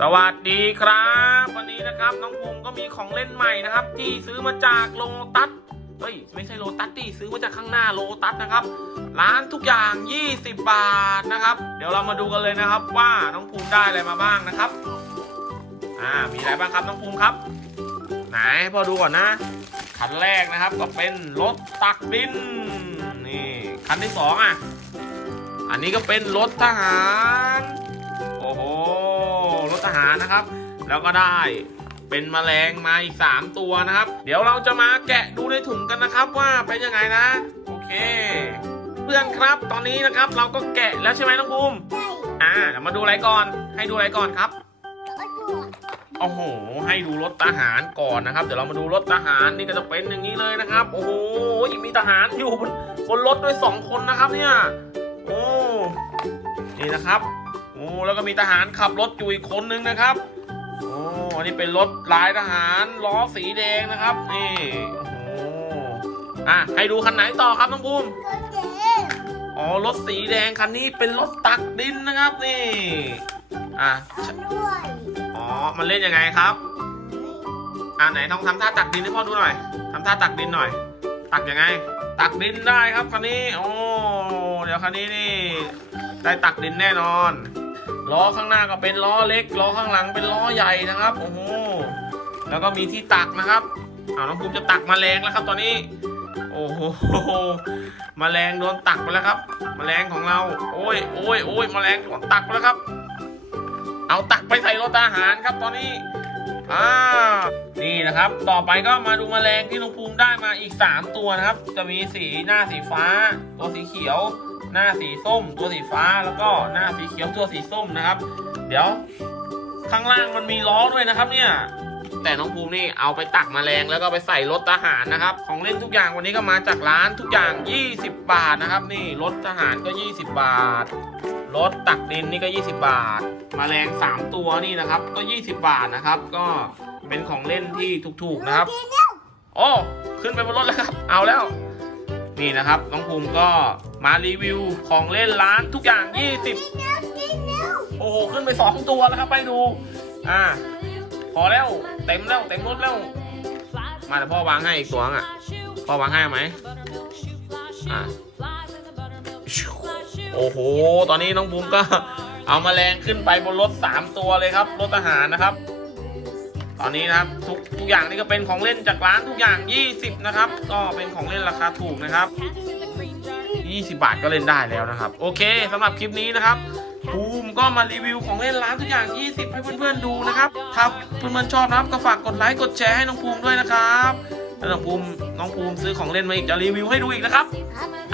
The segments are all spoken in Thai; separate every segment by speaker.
Speaker 1: สวัสดีครับ วันนี้นะครับน้องภูมิก็มีของเล่นใหม่นะครับ ที่ซื้อมาจากโลตัสเฮ้ยไม่ใช่โลตัสดิซื้อมาจากข้างหน้าโลตัสนะครับ ร้านทุกอย่าง 20 บาทนะครับ เดี๋ยวเรามาดูกันเลยนะครับ ว่าน้องภูมิได้อะไรมาบ้างนะครับอ่ามีอะไรบ้างครับน้องภูมิครับ ไหนพอดูก่อนนะคันแรกนะครับก็เป็นรถตักดินนี่คันที่สองอะอันนี้ก็เป็นรถทหารโอ้โห ทหารนะครับ แล้วก็ได้เป็นแมลงมาอีก 3 ตัวนะครับ เดี๋ยวเราจะมาแกะดูในถุงกันนะครับว่าเป็นยังไงนะ โอเค เพื่อนครับตอนนี้นะครับเราก็แกะแล้วใช่ไหมน้องบูม
Speaker 2: ใช่
Speaker 1: อ่าเดี๋ยวมาดูอะไรก่อน ให้ดูอะไรก่อนครับ
Speaker 2: แล้วก็ตัว
Speaker 1: โอ้โห ให้ดูรถทหารก่อนนะครับ เดี๋ยวเรามาดูรถทหารนี่ก็จะเป็นอย่างนี้เลยนะครับ โอ้โหมีทหารอยู่บนบนรถด้วยสองคนนะครับเนี่ย โอ้ นี่นะครับ โอ้แล้วก็มีทหารขับรถอยู่อีกคนนึงนะครับโอ้อันนี้เป็นรถลายทหารล้อสีแดงนะครับนี่โอ้โหอะให้ดูคันไหนต่อครับน้องภูมิ
Speaker 2: ตัวเจ๊
Speaker 1: อ๋อรถสีแดงคันนี้เป็นรถตักดินนะครับนี่อะ
Speaker 2: ทำด้วย
Speaker 1: อ๋อมันเล่นยังไงครับอ่าไหนต้องทำท่าตักดินให้พ่อดูหน่อยทำท่าตักดินหน่อย ตักยังไง ตักดินได้ครับคันนี้โอ้เดี๋ยวคันนี้นี่ได้ตักดินแน่นอน ล้อข้างหน้าก็เป็นล้อเล็กล้อข้างหลังเป็นล้อใหญ่นะครับโอ้โหแล้วก็มีที่ตักนะครับอ้าวน้องภูมิจะตักแมลงแล้วครับ ตอนนี้ โอ้โหแมลงโดนตักไปแล้วครับแมลงของเรา โอ้ยโอ้ยโอ้ยแมลงโดนตักไปแล้วครับ เอาตักไปใส่รถอาหารครับตอนนี้อ่านี่นะครับ ต่อไปก็มาดูแมลงที่ลุงภูมิได้มาอีก 3 ตัวนะครับ จะมีสีหน้าสีฟ้า ตัวสีเขียว หน้าสีส้มตัวสีฟ้าแล้วก็หน้าสีเขียวตัวสีส้มนะครับ เดี๋ยวข้างล่างมันมีล้อด้วยนะครับเนี่ยแต่น้องภูมินี่เอาไปตักแมลงแล้วก็ไปใส่รถทหารนะครับ ของเล่นทุกอย่างวันนี้ก็มาจากร้านทุกอย่าง 20 บาทนะครับ นี่รถทหารก็ 20 บาทรถตักดินนี่ก็ 20 บาทแมลง3 ตัวนี่นะครับ ก็ 20 บาทนะครับ ก็เป็นของเล่นที่ถูกๆนะครับโอ้ขึ้นไปบนรถแล้วครับ เอาแล้ว นี่นะครับน้องภูมิก็ มารีวิวของเล่นร้านทุกอย่าง 20 โอ้โห ขึ้นไป 2 ตัวแล้วครับ ไปดู อ่า พอแล้ว เต็มแล้ว เต็มรถแล้ว มาแต่พ่อวางให้อีกตัวนึงอะ พ่อวางให้ไหมอ่าโอ้โห ตอนนี้น้องบูมก็เอามาแรงขึ้นไปบนรถ 3 ตัวเลยครับ รถทหารนะครับ ตอนนี้นะครับทุกทุกอย่างนี่ก็เป็นของเล่นจากร้านทุกอย่าง 20 นะครับ ก็เป็นของเล่นราคาถูกนะครับ 20 บาทก็เล่นได้แล้วนะครับ โอเคสำหรับคลิปนี้นะครับภูมิก็มารีวิวของเล่นร้านทุกอย่าง 20 ให้เพื่อนๆดูนะครับถ้าเพื่อนๆชอบนะครับก็ฝากกดไลค์กดแชร์ให้น้องภูมิด้วยนะครับแล้วน้องภูมิน้องภูมิซื้อของเล่นมาอีกจะรีวิวให้ดูอีกนะ
Speaker 2: ครับ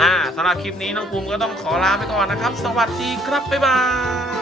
Speaker 1: อ่าสำหรับคลิปนี้น้องภูมิก็ต้องขอลาไปก่อนนะครับ สวัสดีครับบ๊ายบาย